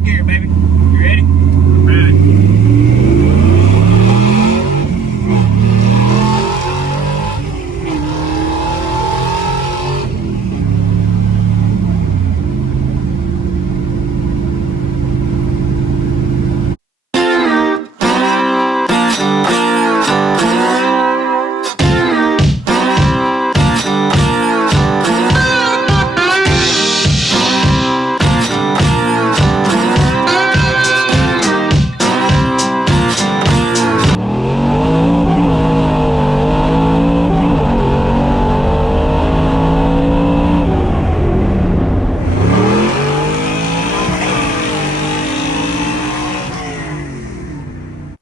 Fifth gear, baby. You ready? Ready.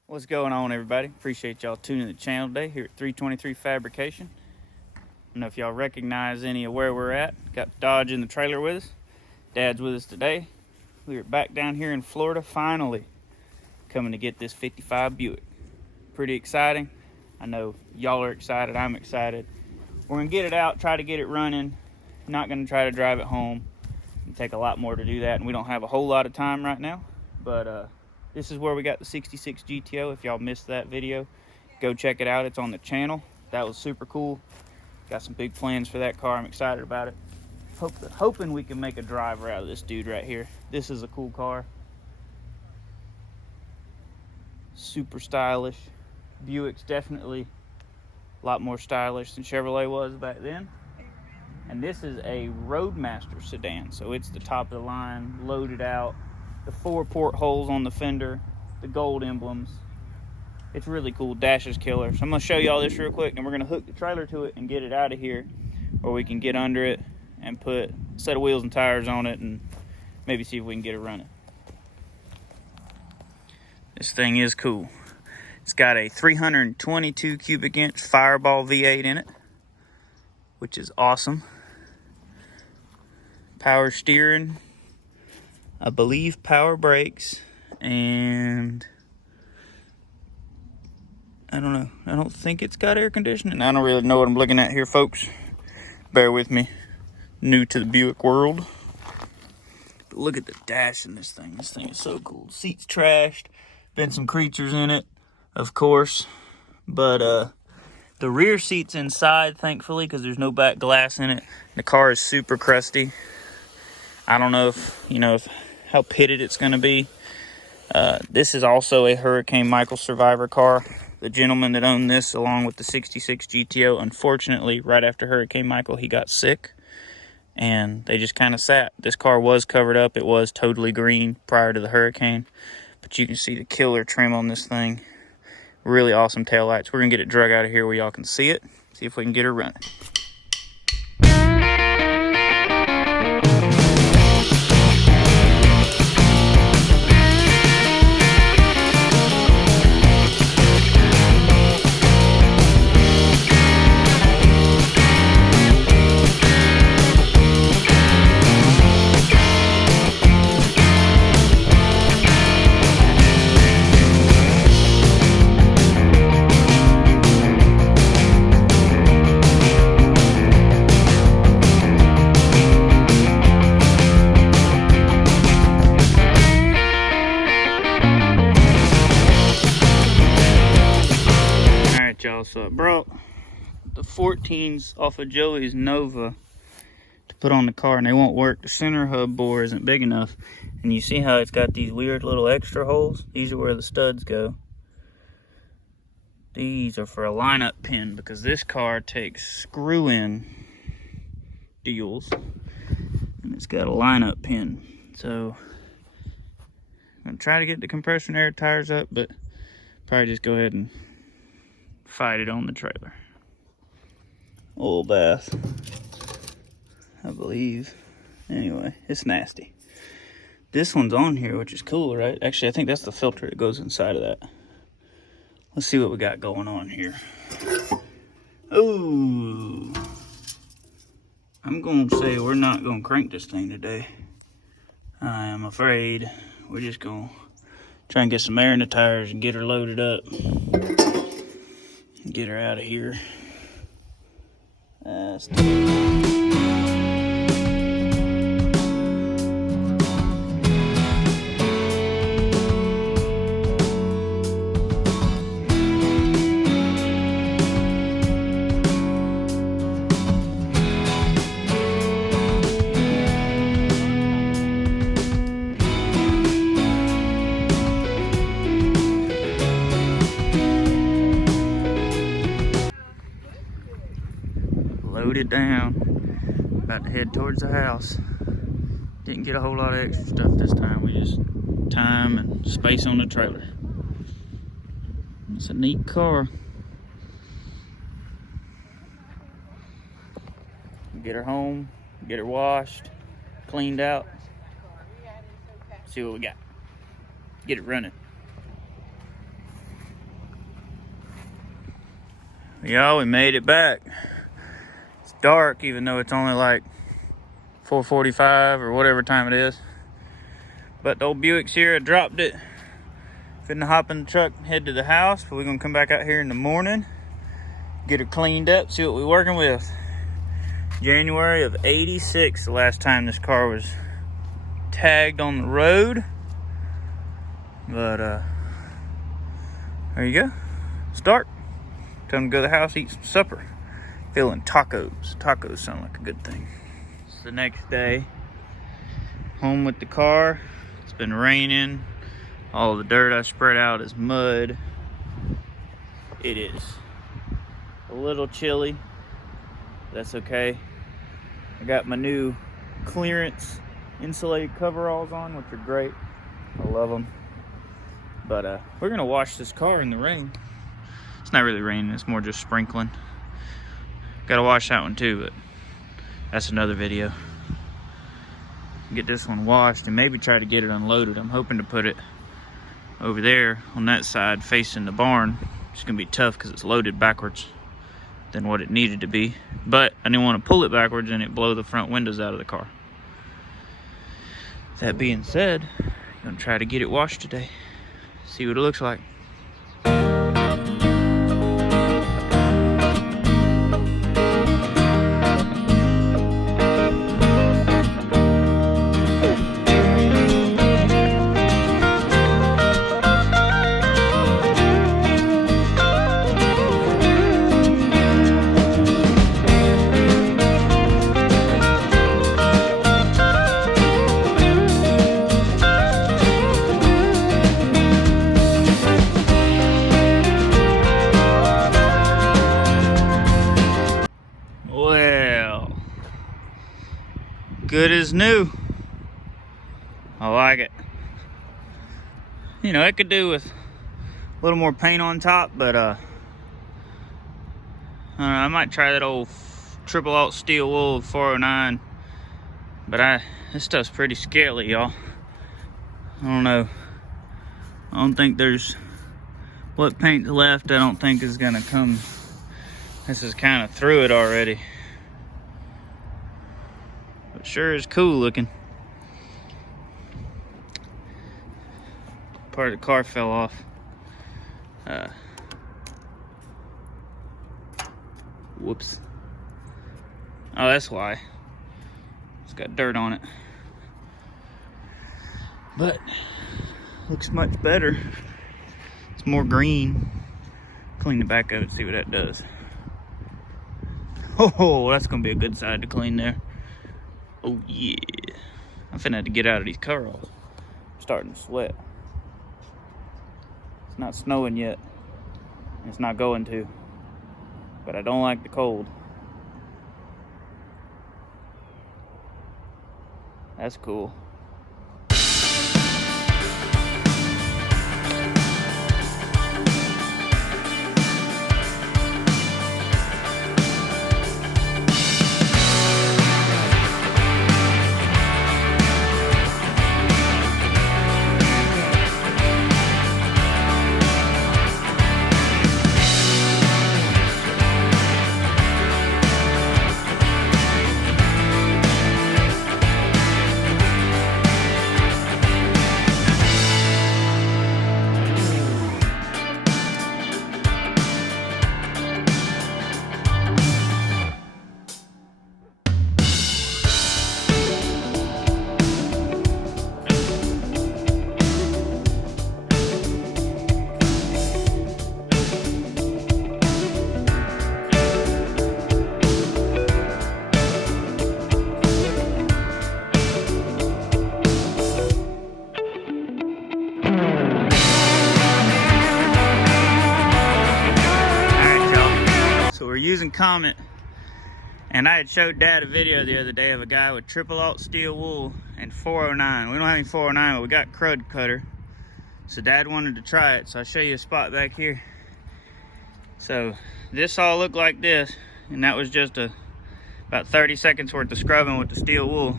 What's going on, everybody? Appreciate y'all tuning in the channel today here at 323 Fabrication. I don't know if y'all recognize any of where we're at. Got Dodge in the trailer with us. Dad's with us today. We're back down here in Florida, finally coming to get this 55 Buick. Pretty exciting. I know y'all are excited. I'm excited. We're gonna get it out, try to get it running. Not gonna try to drive it home. It'll take a lot more to do that, and we don't have a whole lot of time right now. But this is where we got the 66 GTO. If y'all missed that video, go check it out. It's on the channel. That was super cool. Got some big plans for that car. I'm excited about it. Hoping we can make a driver out of this dude right here. This is a cool car. Super stylish. Buick's definitely a lot more stylish than Chevrolet was back then. And this is a Road Master sedan. So it's the top of the line, loaded out. The 4 portholes on the fender, the gold emblems. It's really cool. Dash is killer. So I'm going to show you all this real quick, and we're going to hook the trailer to it and get it out of here, or we can get under it and put a set of wheels and tires on it and maybe see if we can get it running. This thing is cool. It's got a 322 cubic inch Fireball V8 in it, which is awesome. Power steering, I believe power brakes, and I don't know. I don't think it's got air conditioning. I don't really know what I'm looking at here, folks. Bear with me. New to the Buick world. But look at the dash in this thing. This thing is so cool. Seat's trashed. Been some creatures in it, of course. But the rear seat's inside, thankfully, because there's no back glass in it. The car is super crusty. I don't know if how pitted it's going to be. This is also a Hurricane Michael survivor car. The gentleman that owned this, along with the 66 GTO, unfortunately, right after Hurricane Michael, he got sick, and they just kind of sat. This car was covered up. It was totally green prior to the hurricane, but you can see the killer trim on this thing. Really awesome taillights. We're going to get it drug out of here where y'all can see it, see if we can get her running. Y'all, so I brought the 14s off of Joey's Nova to put on the car, and they won't work. The center hub bore isn't big enough, and you see how it's got these weird little extra holes? These are where the studs go. These are for a lineup pin, because this car takes screw-in deals, and it's got a lineup pin. So I'm gonna try to get the compression air tires up, but probably just go ahead and fight it on the trailer. Oil bath, I believe. Anyway, it's nasty. This one's on here, which is cool, right? Actually, I think that's the filter that goes inside of that. Let's see what we got going on here. Oh, I'm gonna say we're not gonna crank this thing today. I am afraid we're just gonna try and get some air in the tires and get her loaded up. Get her out of here. loaded down. About to head towards the house. Didn't get a whole lot of extra stuff this time. We just time and space on the trailer. It's a neat car. Get her home, get her washed, cleaned out. See what we got. Get it running. Y'all, we made it back. It's dark, even though it's only like 4:45 or whatever time it is. But the old Buick's here. I dropped it. Finna hop in the truck and head to the house. But we're gonna come back out here in the morning, get her cleaned up, see what we're working with. January of '86, the last time this car was tagged on the road. But there you go. Start. Time to go to the house, eat some supper. Feeling tacos. Tacos sound like a good thing. It's the next day. Home with the car. It's been raining. All the dirt I spread out is mud. It is a little chilly. That's okay. I got my new clearance insulated coveralls on, which are great. I love them. But we're gonna wash this car in the rain. It's not really raining, it's more just sprinkling. Gotta wash that one too, but that's another video. Get this one washed and maybe try to get it unloaded. I'm hoping to put it over there on that side facing the barn. It's gonna be tough because it's loaded backwards than what it needed to be. But I didn't want to pull it backwards and it blow the front windows out of the car. That being said, I'm gonna try to get it washed today. See what it looks like. Good as new. I like it. You know, it could do with a little more paint on top, but I don't know, I might try that old triple alt steel wool 409. But this stuff's pretty scaly, y'all. I don't know. I don't think there's what paint's left. I don't think is gonna come. This is kind of through it already. But sure is cool looking. Part of the car fell off. Whoops. Oh, that's why. It's got dirt on it. But looks much better. It's more green. Clean the back of it, see what that does. Oh, that's gonna be a good side to clean there. Oh yeah. I'm finna have to get out of these coveralls. I'm starting to sweat. It's not snowing yet. It's not going to. But I don't like the cold. That's cool. Using Comet And I had showed Dad a video the other day of a guy with triple alt steel wool and 409. We don't have any 409, but we got crud cutter. So Dad wanted to try it, so I'll show you a spot back here. So this all looked like this, and that was just about 30 seconds worth of scrubbing with the steel wool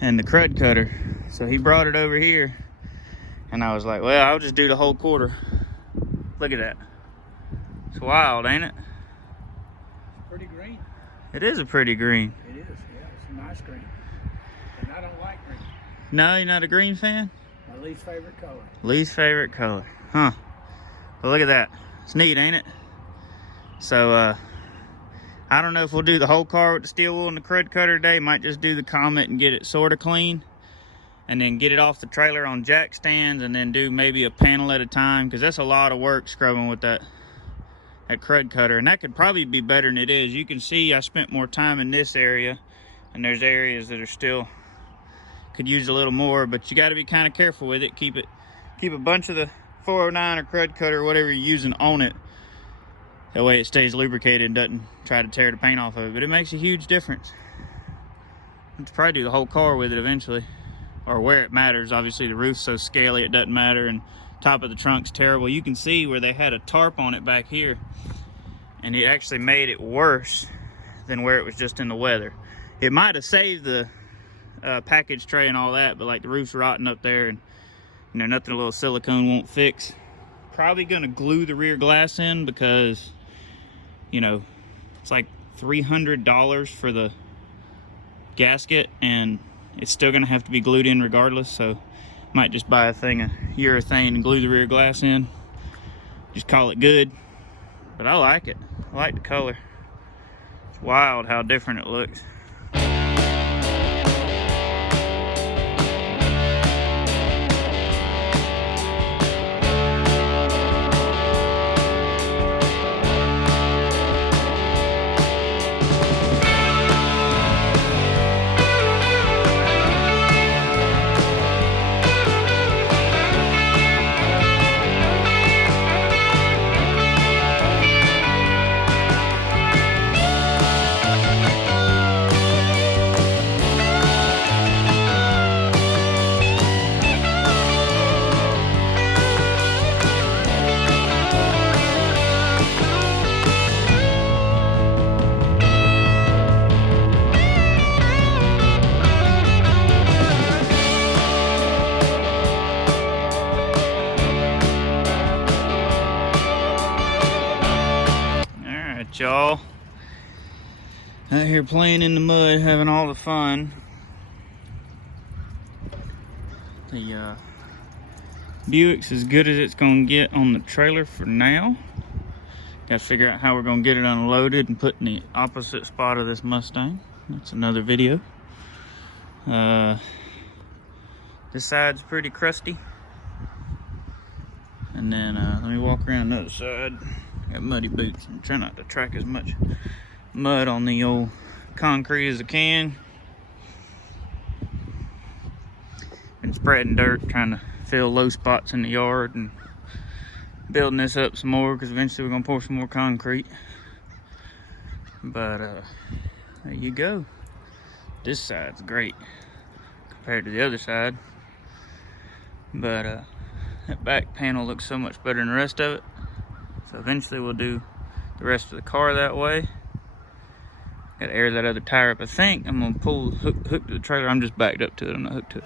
and the crud cutter. So he brought it over here, and I was like, well, I'll just do the whole quarter. Look at that. It's wild, ain't it? Pretty green. It is a pretty green. It is, yeah, it's a nice green. And I don't like green. No, you're not a green fan? My least favorite color. Least favorite color, huh? Well, look at that. It's neat, ain't it? So, I don't know if we'll do the whole car with the steel wool and the crud cutter today. Might just do the Comet and get it sort of clean. And then get it off the trailer on jack stands and then do maybe a panel at a time. Because that's a lot of work scrubbing with that crud cutter, and that could probably be better than it is. You can see I spent more time in this area, and there's areas that are still could use a little more, but you got to be kind of careful with it. Keep a bunch of the 409 or crud cutter or whatever you're using on it, that way it stays lubricated and doesn't try to tear the paint off of it. But it makes a huge difference. Let's probably do the whole car with it eventually, or where it matters. Obviously the roof's so scaly it doesn't matter, and top of the trunk's terrible. You can see where they had a tarp on it back here, and it actually made it worse than where it was just in the weather. It might have saved the package tray and all that, but like the roof's rotten up there, and you know, nothing a little silicone won't fix. Probably gonna glue the rear glass in because, you know, it's like $300 for the gasket, and it's still gonna have to be glued in regardless. So might just buy a thing of urethane and glue the rear glass in. Just call it good. But I like it. I like the color. It's wild how different it looks. Y'all out here playing in the mud, having all the fun. The Buick's as good as it's gonna get on the trailer for now. Gotta figure out how we're gonna get it unloaded and put in the opposite spot of this Mustang. That's another video. This side's pretty crusty, and then let me walk around the other side. Got muddy boots and try not to track as much mud on the old concrete as I can. Been spreading dirt, trying to fill low spots in the yard and building this up some more, because eventually we're gonna pour some more concrete. But there you go. This side's great compared to the other side, but that back panel looks so much better than the rest of it. So eventually we'll do the rest of the car that way. Gotta air that other tire up. I think I'm gonna pull hook to the trailer. I'm just backed up to it, I'm not hooked to it.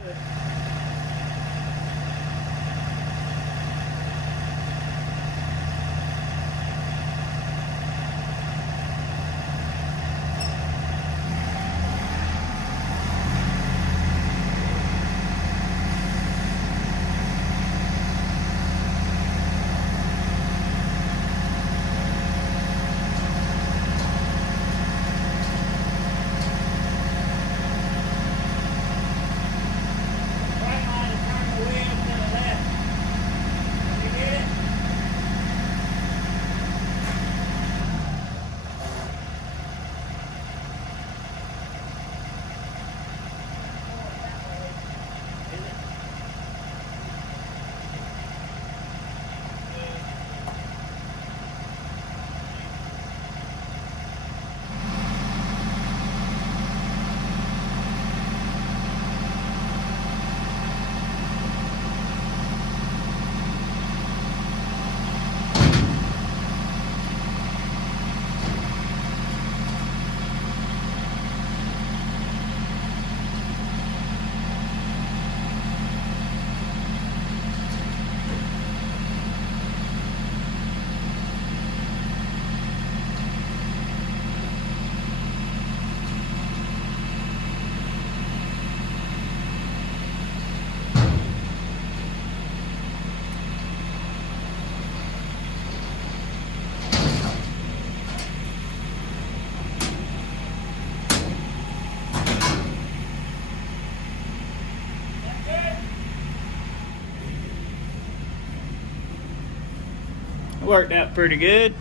Worked out pretty good.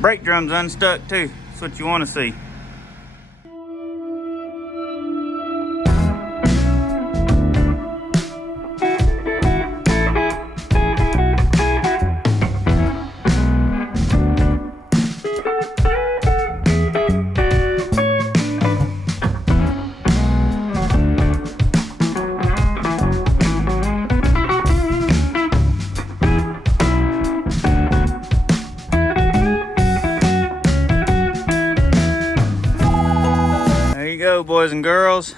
Brake drum's unstuck too. That's what you want to see. Go, boys and girls.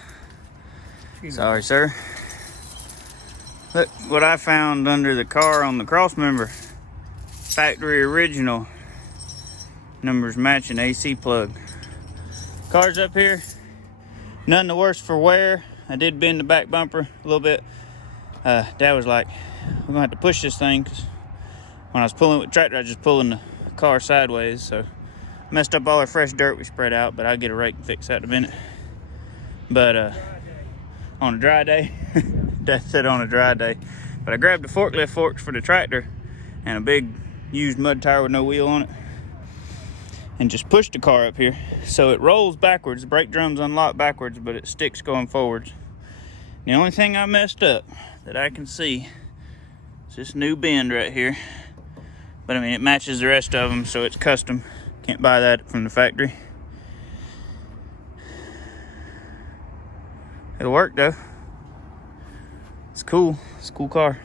Sorry, sir. Look what I found under the car on the cross member. Factory original. Numbers matching, AC plug. Car's up here. None the worse for wear. I did bend the back bumper a little bit. Dad was like, we're gonna have to push this thing, because when I was pulling with the tractor, I was just pulling the car sideways, so messed up all our fresh dirt we spread out, but I'll get a rake and fix that in a minute. But on a dry day, Dad said on a dry day. But I grabbed the forklift forks for the tractor and a big used mud tire with no wheel on it, and just pushed the car up here. So it rolls backwards. The brake drum's unlocked backwards, but it sticks going forwards. The only thing I messed up that I can see is this new bend right here. But I mean, it matches the rest of them, so it's custom. Can't buy that from the factory. It'll work though. It's cool. It's a cool car.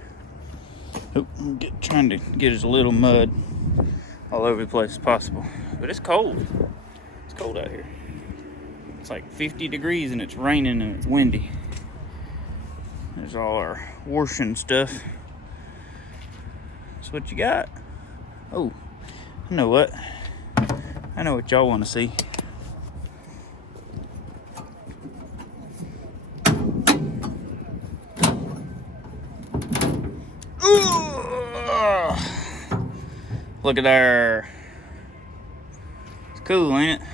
Oh, I'm trying to get as little mud all over the place as possible. But it's cold. It's cold out here. It's like 50 degrees and it's raining and it's windy. There's all our washing stuff. That's what you got. Oh, I know what. I know what y'all want to see. Ooh, look at there. It's cool, ain't it?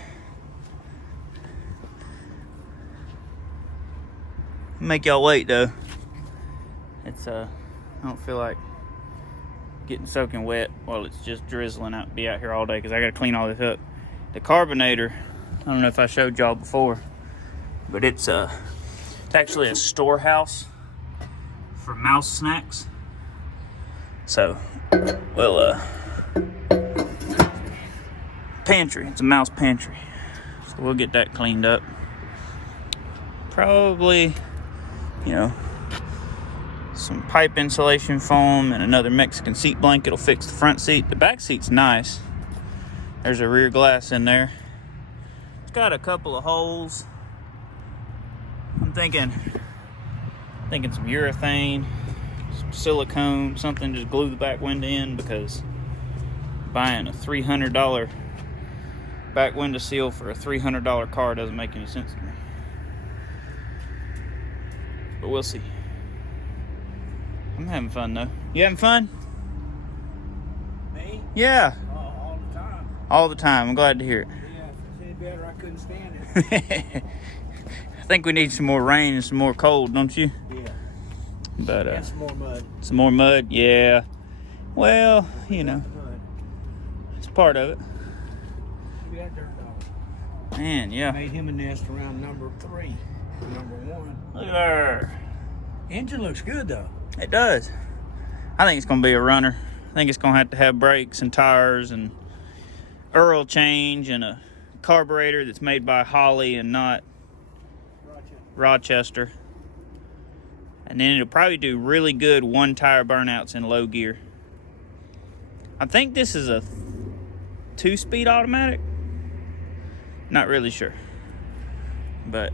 Make y'all wait though. It's I don't feel like getting soaking wet while it's just drizzling out. Be out here all day because I gotta clean all this up. The carbonator, I don't know if I showed y'all before, but it's actually a storehouse for mouse snacks. So, well, pantry. It's a mouse pantry. So we'll get that cleaned up. Probably, you know, some pipe insulation foam and another Mexican seat blanket will fix the front seat. The back seat's nice. There's a rear glass in there. It's got a couple of holes. I'm thinking some urethane, some silicone, something to just glue the back window in, because buying a $300 back window seal for a $300 car doesn't make any sense to me. But we'll see. I'm having fun though. You having fun? Me? Yeah. All the time. All the time. I'm glad to hear it. Yeah, if it's any better, I couldn't stand it. I think we need some more rain and some more cold, don't you? Yeah. But And some more mud. some more mud, yeah. Well, you know, Mud. it's part of it. Look at that dirt dog. Man, yeah. Made him a nest around number 3, number 1. Look at her. Engine looks good though. It does. I think it's gonna be a runner. I think it's gonna have to have brakes and tires and oil change and a carburetor that's made by Holley and not Rochester. And then it'll probably do really good one tire burnouts in low gear. I think this is a 2-speed automatic. Not really sure. But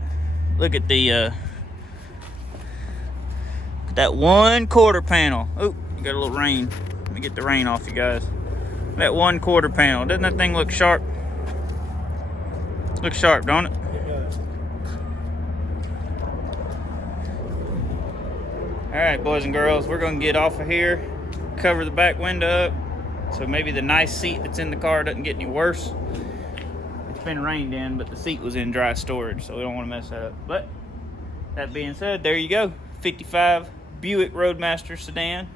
look at the that 1/4 panel. Oh, you got a little rain. Let me get the rain off you guys. That 1/4 panel. Doesn't that thing look sharp? Looks sharp, don't it? It does. All right, boys and girls, we're gonna get off of here, cover the back window up, so maybe the nice seat that's in the car doesn't get any worse. It's been rained in, but the seat was in dry storage, so we don't want to mess that up. But that being said, there you go. 55 Buick Road Master sedan.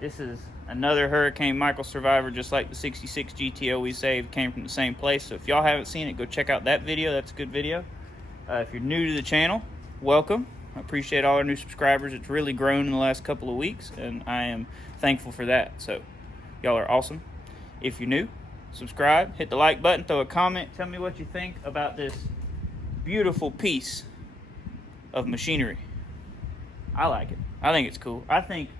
This is Another Hurricane Michael survivor, just like the 66 GTO we saved, came from the same place. So if y'all haven't seen it, go check out that video. That's a good video. If you're new to the channel, welcome. I appreciate all our new subscribers. It's really grown in the last couple of weeks, and I am thankful for that. So y'all are awesome. If you're new, subscribe, hit the like button, throw a comment, tell me what you think about this beautiful piece of machinery. I like it. I think it's cool. I think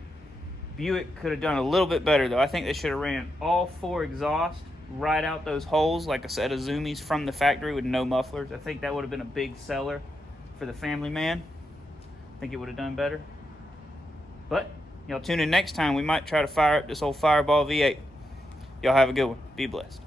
Buick could have done a little bit better, though. I think they should have ran all 4 exhausts right out those holes like a set of zoomies from the factory with no mufflers. I think that would have been a big seller for the family man. I think it would have done better. But y'all tune in next time. We might try to fire up this old Fireball V8. Y'all have a good one. Be blessed.